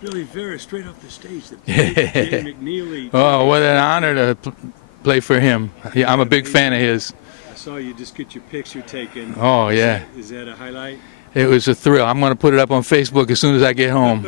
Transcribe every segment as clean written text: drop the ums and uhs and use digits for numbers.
Billy Vera, straight off the stage. The Dave McNeely. Oh, what an honor to play for him. Yeah, I'm a big fan of his. I saw you just get your picture taken. Oh, yeah. Is that a highlight? It was a thrill. I'm going to put it up on Facebook as soon as I get home.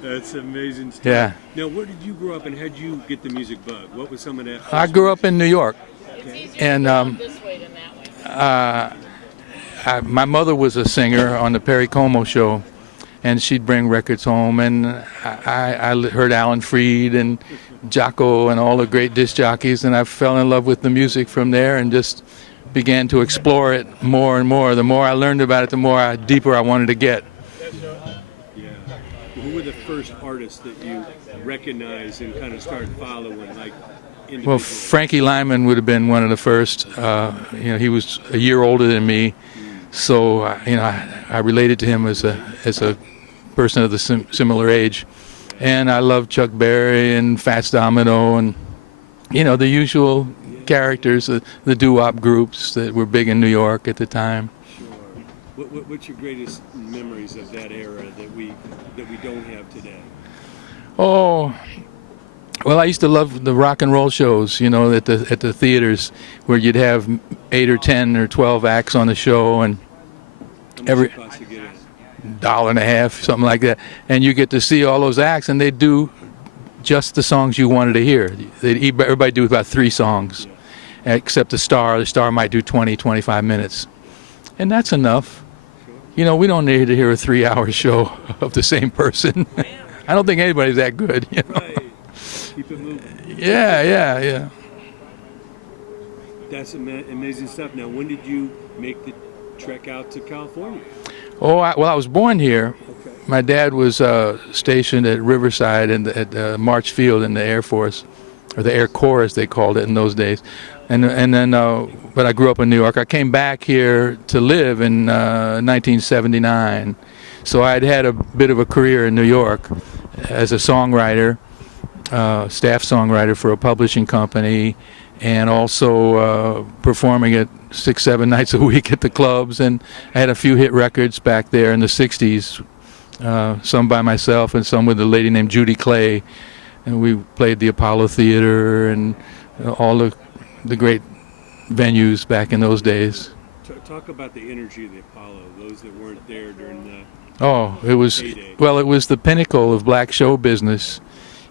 That's amazing stuff. Yeah. Now, where did you grow up and how did you get the music bug? What was some of that? I grew up in New York. And my mother was a singer on the Perry Como show, and she'd bring records home, and I heard Alan Freed and Jocko and all the great disc jockeys, and I fell in love with the music from there and just began to explore it more and more. The more I learned about it, the more deeper I wanted to get. Yeah. Who were the first artists that you recognized and kind of started following, like? Well, Frankie Lyman would have been one of the first. He was a year older than me, so I related to him as a person of the similar age. And I loved Chuck Berry and Fats Domino and the usual characters, the doo-wop groups that were big in New York at the time. Sure. What's your greatest memories of that era that we don't have today? Oh. Well, I used to love the rock and roll shows, at the theaters, where you'd have 8 or 10 or 12 acts on the show, and every $1.50, something like that, and you get to see all those acts, and they'd do just the songs you wanted to hear. Everybody do about 3 songs, except the star. The star might do 20, 25 minutes, and that's enough. We don't need to hear a 3-hour show of the same person. I don't think anybody's that good. Right. Keep it moving. Yeah. That's amazing stuff. Now, when did you make the trek out to California? Oh, I was born here. Okay. My dad was stationed at Riverside at March Field in the Air Force, or the Air Corps as they called it in those days. And then, but I grew up in New York. I came back here to live in 1979. So I'd had a bit of a career in New York as a songwriter. Staff songwriter for a publishing company, and also performing it 6-7 nights a week at the clubs. And I had a few hit records back there in the 60s, some by myself and some with a lady named Judy Clay. And we played the Apollo Theater and all the great venues back in those days. Talk about the energy of the Apollo, those that weren't there during the it was heyday. Well, it was the pinnacle of black show business.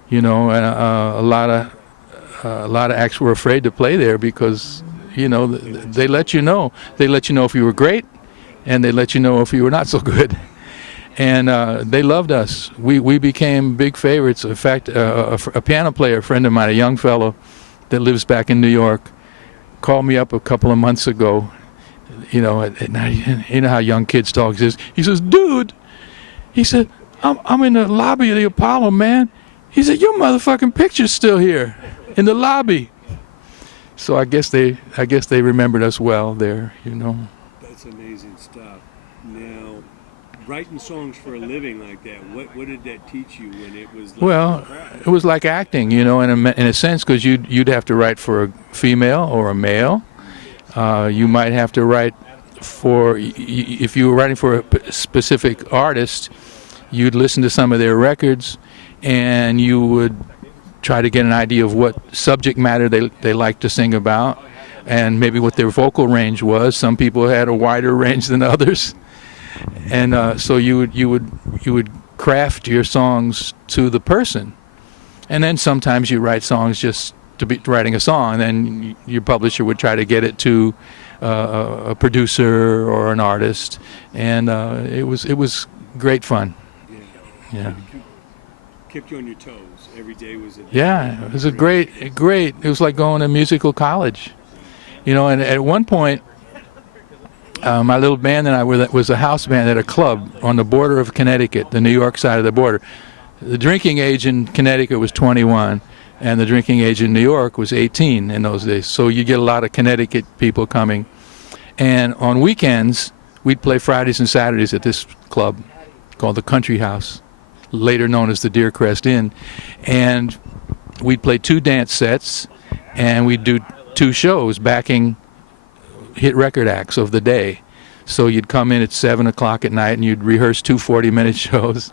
And a lot of acts were afraid to play there because, they let you know. They let you know if you were great, and they let you know if you were not so good. And they loved us. We became big favorites. In fact, a piano player, a friend of mine, a young fellow that lives back in New York, called me up a couple of months ago. At night, you know how young kids talk. He says, "Dude," he said, "I'm in the lobby of the Apollo, man." He said, "Your motherfucking picture's still here in the lobby." So I guess they remembered us well there, That's amazing stuff. Now, writing songs for a living like that, what did that teach you when it was like Well, it was like acting, in a sense, because you'd have to write for a female or a male. You might have to write if you were writing for a specific artist, you'd listen to some of their records, and you would try to get an idea of what subject matter they like to sing about, and maybe what their vocal range was. Some people had a wider range than others, and so you would craft your songs to the person, and then sometimes you write songs just to be writing a song, and then your publisher would try to get it to a producer or an artist, and it was great fun. Yeah. Kept you on your toes. Every day was a Yeah, it was great. It was like going to musical college, And at one point, my little band and I was a house band at a club on the border of Connecticut, the New York side of the border. The drinking age in Connecticut was 21, and the drinking age in New York was 18 in those days. So you get a lot of Connecticut people coming, and on weekends we'd play Fridays and Saturdays at this club called the Country House, later known as the Deer Crest Inn, and we'd play 2 dance sets, and we'd do 2 shows backing hit record acts of the day. So you'd come in at 7 o'clock at night, and you'd rehearse 2 40-minute shows,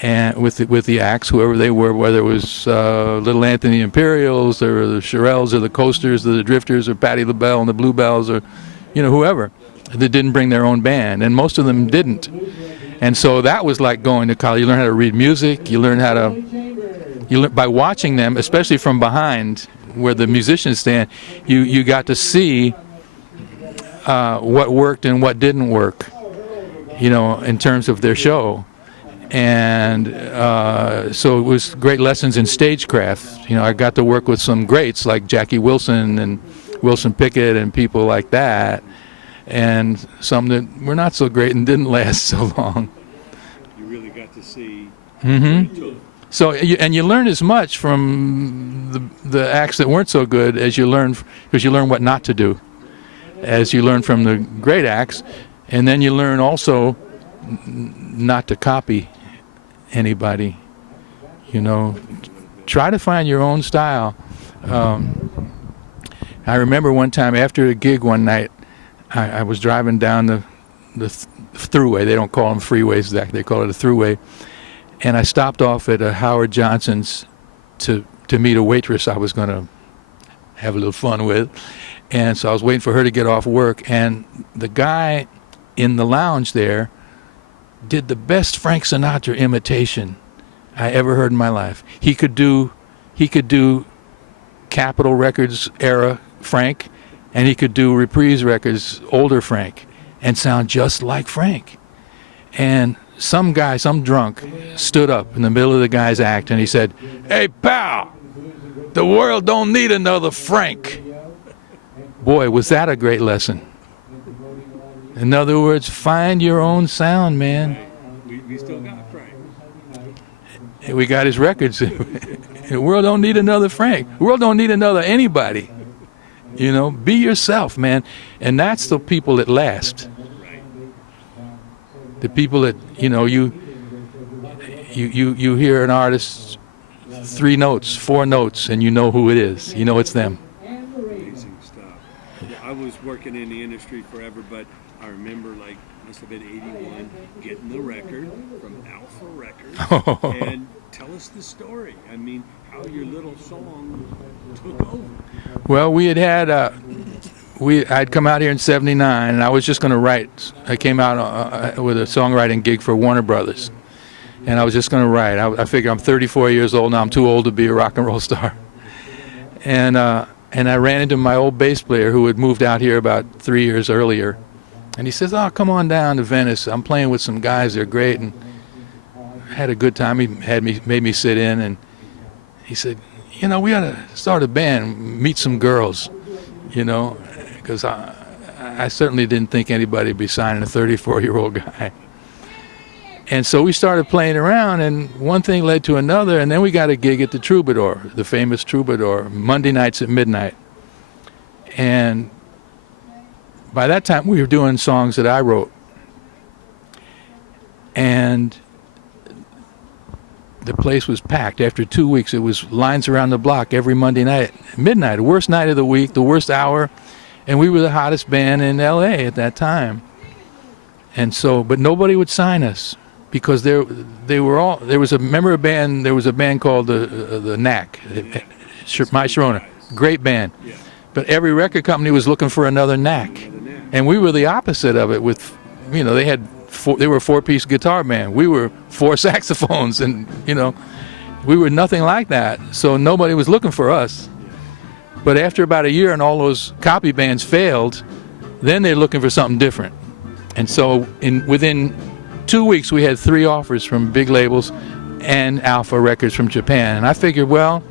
and with the acts, whoever they were, whether it was Little Anthony Imperials or the Shirelles or the Coasters or the Drifters or Patti LaBelle and the Bluebells or, whoever that didn't bring their own band, and most of them didn't. And so that was like going to college. You learn how to read music. You learn how to, by watching them, especially from behind where the musicians stand, you got to see what worked and what didn't work, in terms of their show. And so it was great lessons in stagecraft. I got to work with some greats like Jackie Wilson and Wilson Pickett and people like that, and some that were not so great and didn't last so long. You really got to see. Mm-hmm. So you learn as much from the acts that weren't so good as you learn, because you learn what not to do, as you learn from the great acts, and then you learn also not to copy anybody. Try to find your own style. I remember one time after a gig one night, I was driving down the thruway. They don't call them freeways, they call it a thruway. And I stopped off at a Howard Johnson's to meet a waitress I was going to have a little fun with. And so I was waiting for her to get off work, and the guy in the lounge there did the best Frank Sinatra imitation I ever heard in my life. He could do Capitol Records era Frank, and he could do Reprise Records older Frank, and sound just like Frank. And some guy, some drunk, stood up in the middle of the guy's act, and he said, "Hey, pal, the world don't need another Frank." Boy, was that a great lesson. In other words, find your own sound, man. We still got Frank. We got his records. The world don't need another Frank. The world don't need another anybody. Be yourself, man. And that's the people that last. The people that, you hear an artist 3 notes, 4 notes, and you know who it is. You know it's them. Amazing stuff. Yeah, I was working in the industry forever, but I remember, must have been 81, getting the record from Alpha Records. And tell us the story. I mean, how your little song took over. Well, I'd come out here in '79, and I was just going to write. I came out with a songwriting gig for Warner Brothers, and I was just going to write. I figure I'm 34 years old now. I'm too old to be a rock and roll star. And I ran into my old bass player who had moved out here about 3 years earlier, and he says, "Oh, come on down to Venice. I'm playing with some guys. They're great." And I had a good time. He made me sit in, and he said, "We ought to start a band, meet some girls, because I certainly didn't think anybody would be signing a 34-year-old guy." And so we started playing around, and one thing led to another, and then we got a gig at the Troubadour, the famous Troubadour, Monday nights at midnight. And by that time, we were doing songs that I wrote. And the place was packed. After 2 weeks, it was lines around the block every Monday night, midnight, the worst night of the week, the worst hour, and we were the hottest band in L.A. at that time. And so, but nobody would sign us because there was a band called the Knack, My Sharona, great band, but every record company was looking for another Knack, and we were the opposite of it. With, they were a 4-piece guitar band. We were 4 saxophones, and we were nothing like that. So nobody was looking for us. But after about a year and all those copy bands failed, then they're looking for something different. And so within 2 weeks, we had 3 offers from big labels and Alpha Records from Japan. And I figured, well,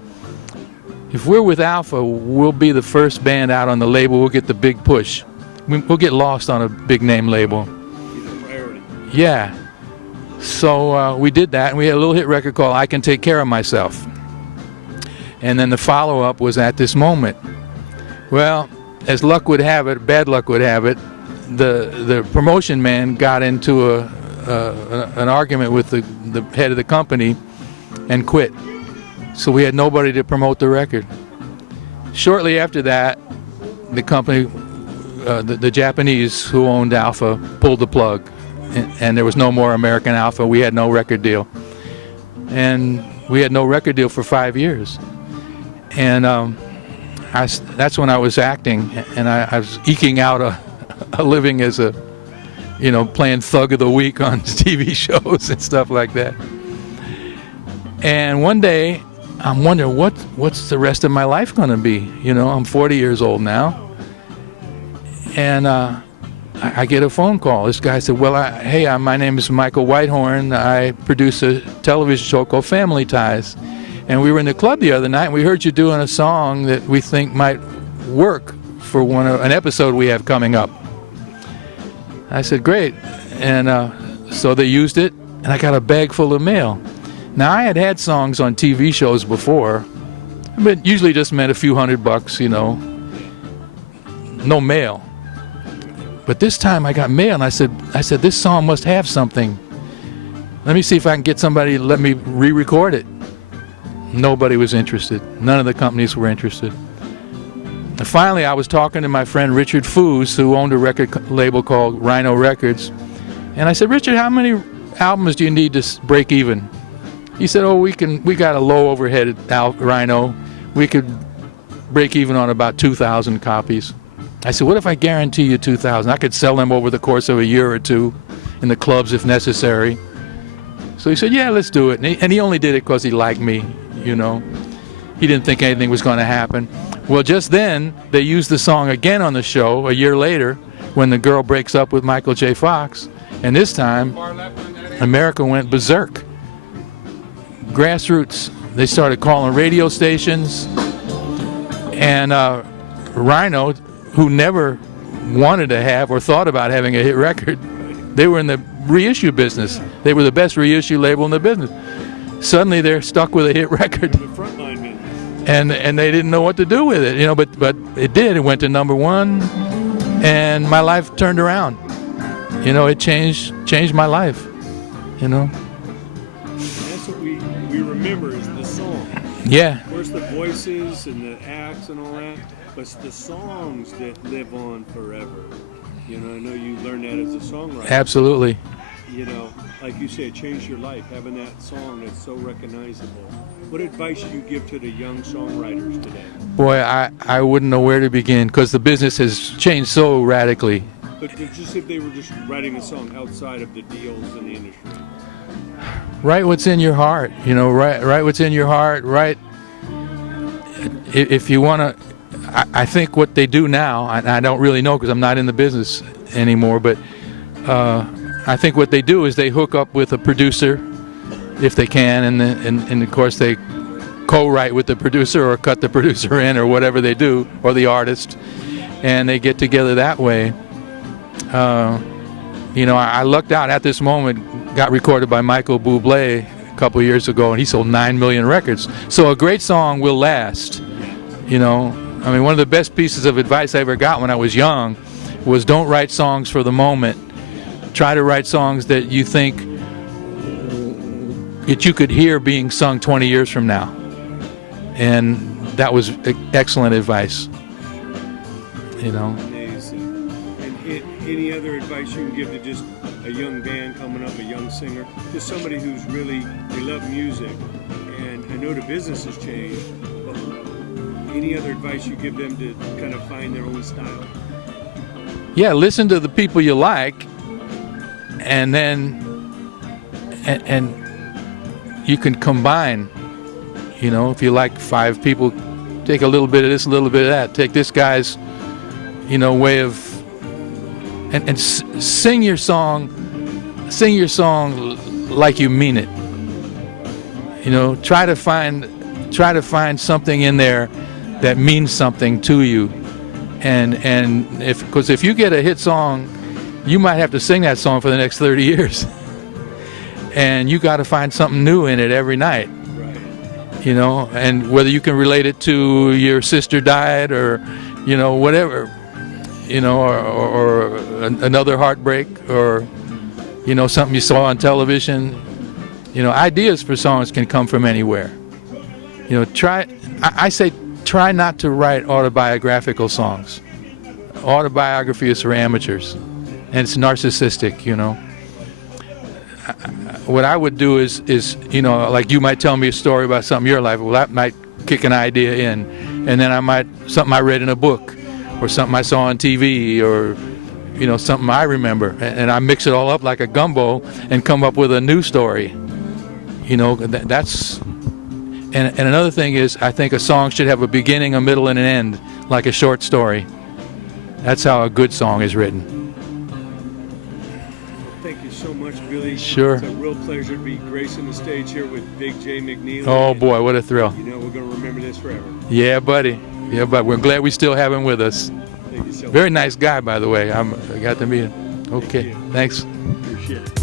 if we're with Alpha, we'll be the first band out on the label. We'll get the big push. We'll get lost on a big name label. Yeah. So we did that, and we had a little hit record called I Can Take Care of Myself. And then the follow-up was At This Moment. Well, as luck would have it, bad luck would have it, the promotion man got into an argument with the head of the company and quit. So we had nobody to promote the record. Shortly after that, the company, the Japanese who owned Alpha, pulled the plug. And there was no more American Alpha. We had no record deal. and we had no record deal for 5 years. And that's when I was acting, and I was eking out a living as a, playing Thug of the Week on TV shows and stuff like that. And one day, I'm wondering what's the rest of my life going to be? I'm 40 years old now, and I get a phone call. This guy said, "Well, my name is Michael Whitehorn. I produce a television show called Family Ties, and we were in the club the other night, and we heard you doing a song that we think might work for an episode we have coming up." I said, "Great," and so they used it, and I got a bag full of mail. Now, I had songs on TV shows before, but usually just meant a few $100, no mail. But this time I got mail, and I said, this song must have something. Let me see if I can get somebody to let me re-record it. Nobody was interested. None of the companies were interested. And finally, I was talking to my friend Richard Foos, who owned a record label called Rhino Records. And I said, "Richard, how many albums do you need to break even?" He said, "Oh, we got a low overhead Rhino. We could break even on about 2,000 copies." I said, "What if I guarantee you 2,000? I could sell them over the course of a year or two in the clubs if necessary." So he said, "Yeah, let's do it." And he only did it because he liked me, He didn't think anything was going to happen. Well, just then, they used the song again on the show a year later when the girl breaks up with Michael J. Fox. And this time, America went berserk. Grassroots. They started calling radio stations. And Rhino, who never wanted to have or thought about having a hit record, they were in the reissue business. They were the best reissue label in the business. Suddenly they're stuck with a hit record, and they didn't know what to do with it, but it did. It went to #1, and my life turned around. It changed my life. That's what we remember is the song. Yeah. Of course, the voices and the acts and all that, but it's the songs that live on forever. I know you learned that as a songwriter. Absolutely. Like you said, it changed your life, having that song that's so recognizable. What advice do you give to the young songwriters today? Boy, I wouldn't know where to begin because the business has changed so radically. But just if they were just writing a song outside of the deals in the industry. Write what's in your heart, write what's in your heart, if you want to. I think what they do now, I don't really know because I'm not in the business anymore, but I think what they do is they hook up with a producer if they can, and of course they co-write with the producer or cut the producer in or whatever they do, or the artist, and they get together that way. I lucked out at this moment, got recorded by Michael Bublé a couple of years ago, and he sold 9 million records. So a great song will last. One of the best pieces of advice I ever got when I was young was don't write songs for the moment. Try to write songs that you think that you could hear being sung 20 years from now. And that was excellent advice. Amazing. And any other advice you can give to just a young band coming up, a young singer, just somebody who's really, they love music, and I know the business has changed, but any other advice you give them to kind of find their own style? Yeah, listen to the people you like, and then and you can combine. If you like 5 people, take a little bit of this, a little bit of that. Take this guy's, way of, and sing your song like you mean it. Try to find something in there that means something to you, and if you get a hit song, you might have to sing that song for the next 30 years, and you got to find something new in it every night. And whether you can relate it to your sister died or, whatever, or another heartbreak or, something you saw on television. Ideas for songs can come from anywhere. I say try not to write autobiographical songs. Autobiography is for amateurs, and it's narcissistic, what I would do is you know, like you might tell me a story about something in your life. Well, that might kick an idea in, and then something I read in a book, or something I saw on TV, or you know, something I remember, and I mix it all up like a gumbo and come up with a new story. You know, that's. And another thing is, I think a song should have a beginning, a middle, and an end, like a short story. That's how a good song is written. Thank you so much, Billy. Sure. It's a real pleasure to be gracing the stage here with Big J McNeely. Oh boy, what a thrill. You know, we're going to remember this forever. Yeah, buddy. Yeah, but we're glad we still have him with us. Thank you so much. Very nice guy, by the way. I got to meet him. Okay, thanks. Appreciate it.